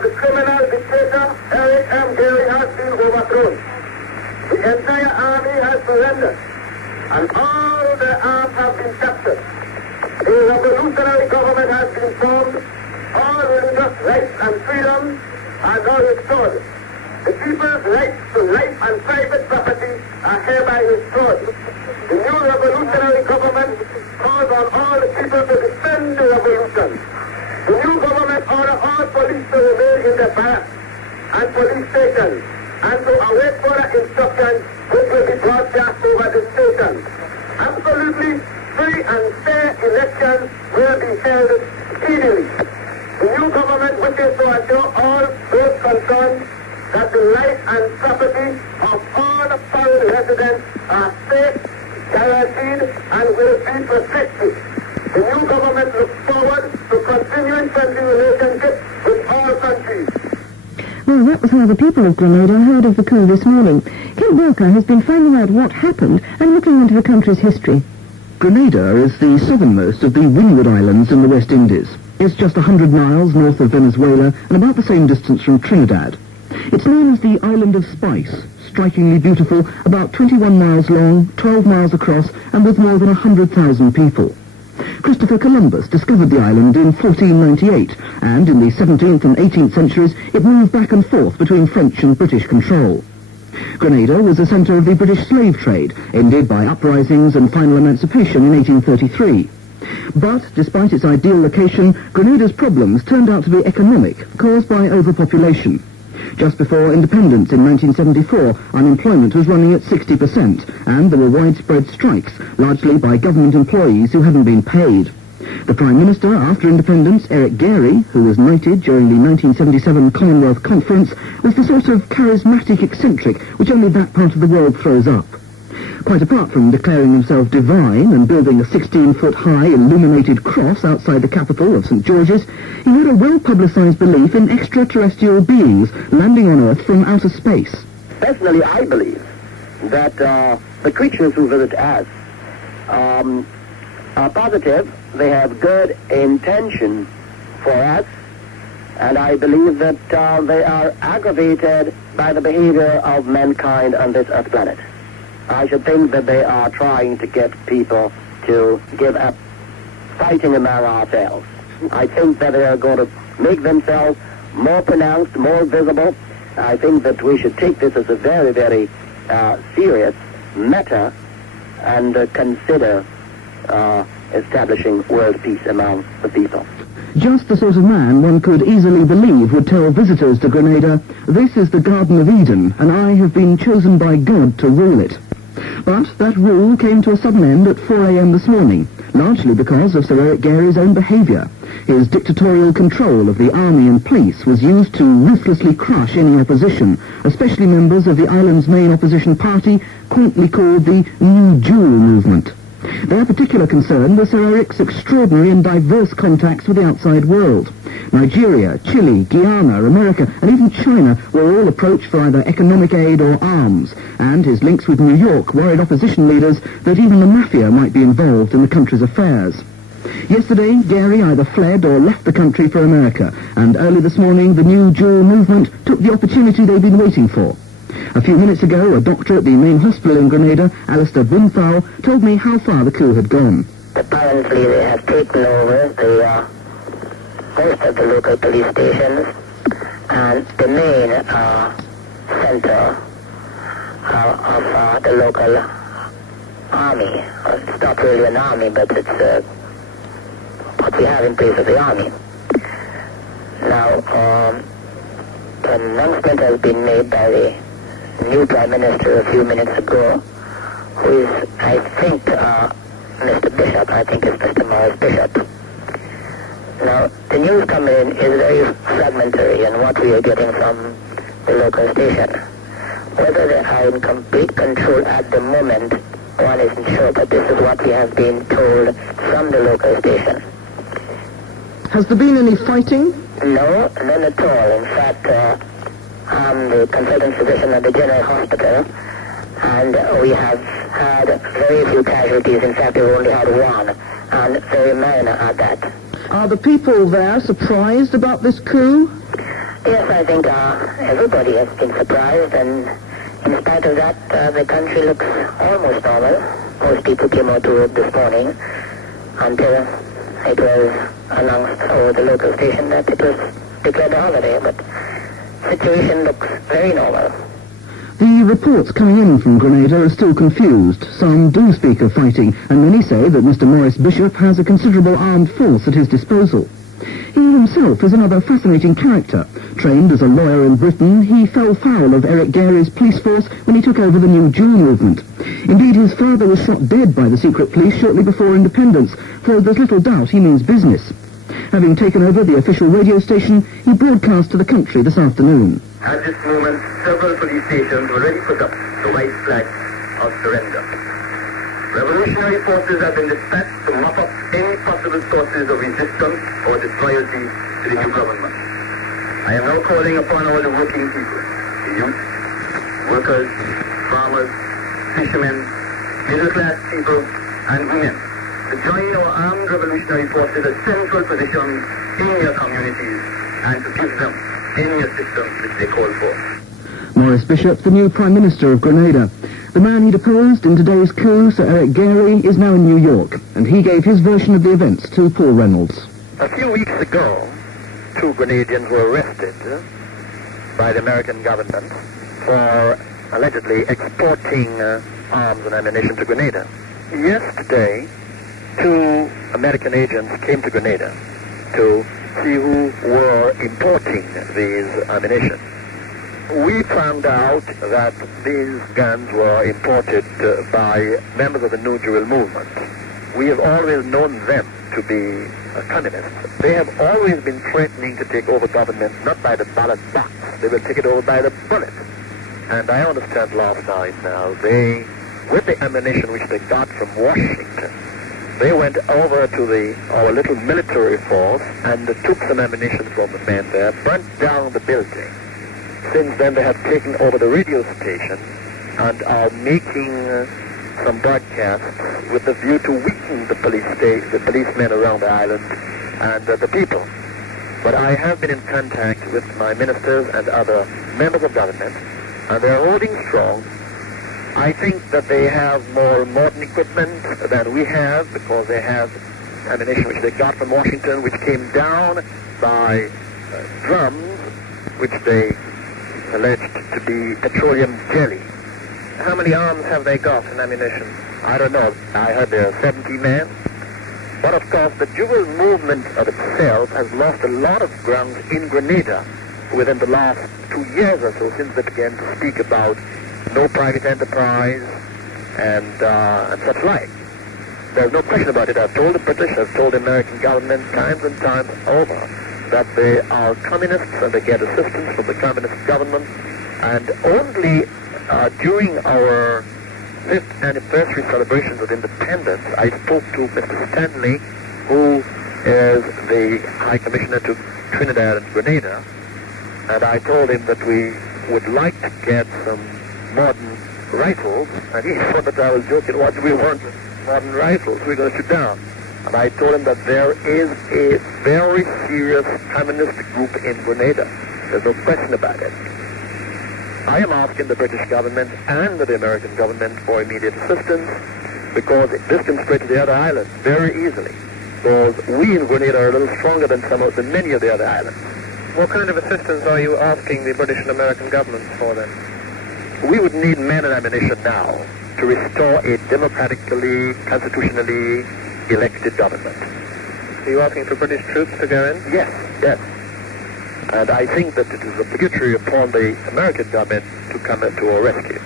of the criminal dictator Eric M. Gary has been overthrown. The entire army has surrendered, and all the arms have been captured. A revolutionary government has been formed. All religious rights and freedoms are now restored. The people's rights to life and private property are hereby restored. The new revolutionary government calls on all the people to defend the revolution. The new government orders all police to remain in their barracks and police stations and to await further instructions which will be broadcast over the station. Absolutely free and fair elections will be held speedily. The new government wishes to assure all those concerned that the life and property of all foreign residents are safe, guaranteed, and will be protected. The new government looks forward to continuing friendly relationships with all countries. Well, that was how the people of Grenada heard of the coup this morning. Kent Walker has been finding out what happened and looking into the country's history. Grenada is the southernmost of the Windward Islands in the West Indies. It's just 100 miles north of Venezuela and about the same distance from Trinidad. It's known as the Island of Spice, strikingly beautiful, about 21 miles long, 12 miles across, and with more than 100,000 people. Christopher Columbus discovered the island in 1498, and in the 17th and 18th centuries it moved back and forth between French and British control. Grenada was the centre of the British slave trade, ended by uprisings and final emancipation in 1833. But, despite its ideal location, Grenada's problems turned out to be economic, caused by overpopulation. Just before independence in 1974, unemployment was running at 60%, and there were widespread strikes, largely by government employees who hadn't been paid. The Prime Minister, after independence, Eric Gary, who was knighted during the 1977 Commonwealth Conference, was the sort of charismatic eccentric which only that part of the world throws up. Quite apart from declaring himself divine and building a 16-foot-high illuminated cross outside the capital of St. George's, he had a well-publicized belief in extraterrestrial beings landing on Earth from outer space. Personally, I believe that the creatures who visit us are positive. They have good intention for us, and I believe that they are aggravated by the behavior of mankind on this Earth planet. I should think that they are trying to get people to give up fighting among ourselves. I think that they are going to make themselves more pronounced, more visible. I think that we should take this as a very, very serious matter and consider establishing world peace among the people. Just the sort of man one could easily believe would tell visitors to Grenada, "This is the Garden of Eden, and I have been chosen by God to rule it." But that rule came to a sudden end at 4 a.m. this morning, largely because of Sir Eric Gary's own behaviour. His dictatorial control of the army and police was used to ruthlessly crush any opposition, especially members of the island's main opposition party, quaintly called the New Jewel Movement. Their particular concern was Sir Eric's extraordinary and diverse contacts with the outside world. Nigeria, Chile, Guyana, America, and even China were all approached for either economic aid or arms, and his links with New York worried opposition leaders that even the mafia might be involved in the country's affairs. Yesterday, Gary either fled or left the country for America, and early this morning the New Jewel Movement took the opportunity they'd been waiting for. A few minutes ago, a doctor at the main hospital in Grenada, Alistair Bumthau, told me how far the coup had gone. Apparently they have taken over most of the local police stations and the main center of the local army. It's not really an army, but it's what we have in place of the army. Now, an announcement has been made by the new Prime Minister a few minutes ago, who is, I think, Mr. Bishop. I think it's Mr. Morris Bishop. Now, the news coming in is very fragmentary in what we are getting from the local station. Whether they are in complete control at the moment, one isn't sure, but this is what we have been told from the local station. Has there been any fighting? No, none at all. In fact, I'm the consultant physician at the General Hospital, and we have had very few casualties. In fact, we've only had one, and very minor at that. Are the people there surprised about this coup? Yes, I think everybody has been surprised, and in spite of that, the country looks almost normal. Most people came out to work this morning until it was announced over the local station that it was declared a holiday, but situation looks very normal. The reports coming in from Grenada are still confused. Some do speak of fighting, and many say that Mr. Maurice Bishop has a considerable armed force at his disposal. He himself is another fascinating character. Trained as a lawyer in Britain, he fell foul of Eric Gary's police force when he took over the New Jew movement. Indeed, his father was shot dead by the secret police shortly before independence, for there's little doubt he means business. Having taken over the official radio station, he broadcast to the country this afternoon. At this moment, several police stations were ready put up the white flag of surrender. Revolutionary forces have been dispatched to mop up any possible sources of resistance or disloyalty to the new government. I am now calling upon all the working people, the youth, workers, farmers, fishermen, middle-class people, and women, to join our armed revolutionary forces at central positions in your communities and to give them any assistance which they call for. Maurice Bishop, the new Prime Minister of Grenada. The man he deposed in today's coup, Sir Eric Gary, is now in New York, and he gave his version of the events to Paul Reynolds. A few weeks ago, 2 Grenadians were arrested by the American government for allegedly exporting arms and ammunition to Grenada. Yesterday, 2 American agents came to Grenada to see who were importing these ammunition. We found out that these guns were imported by members of the New Jew movement. We have always known them to be communists. They have always been threatening to take over government, not by the ballot box. They will take it over by the bullet. And I understand last night now, they, with the ammunition which they got from Washington, they went over to our little military force and took some ammunition from the men there, burnt down the building. Since then, they have taken over the radio station and are making some broadcasts with the view to weaken the policemen around the island and the people. But I have been in contact with my ministers and other members of government, and they're holding strong. I think that they have more modern equipment than we have, because they have ammunition which they got from Washington, which came down by drums, which they alleged to be petroleum jelly. How many arms have they got in ammunition? I don't know. I heard there are 70 men. But of course, the Jewish movement of itself has lost a lot of ground in Grenada within the last 2 years or so, since they began to speak about no private enterprise and such like. There's no question about it. I've told the British, I've told the American government times and times over that they are communists and they get assistance from the communist government. And only during our 5th anniversary celebrations of independence, I spoke to Mr. Stanley, who is the High Commissioner to Trinidad and Grenada, and I told him that we would like to get some modern rifles, and he thought that I was joking. What do we want with modern rifles? We're going to shoot down. And I told him that there is a very serious communist group in Grenada. There's no question about it. I am asking the British government and the American government for immediate assistance, because this can spread to the other islands very easily. Because we in Grenada are a little stronger than many of the other islands. What kind of assistance are you asking the British and American governments for then? We would need men and ammunition now to restore a democratically, constitutionally elected government. Are you asking for British troops to go in? Yes, yes. And I think that it is obligatory upon the American government to come to our rescue.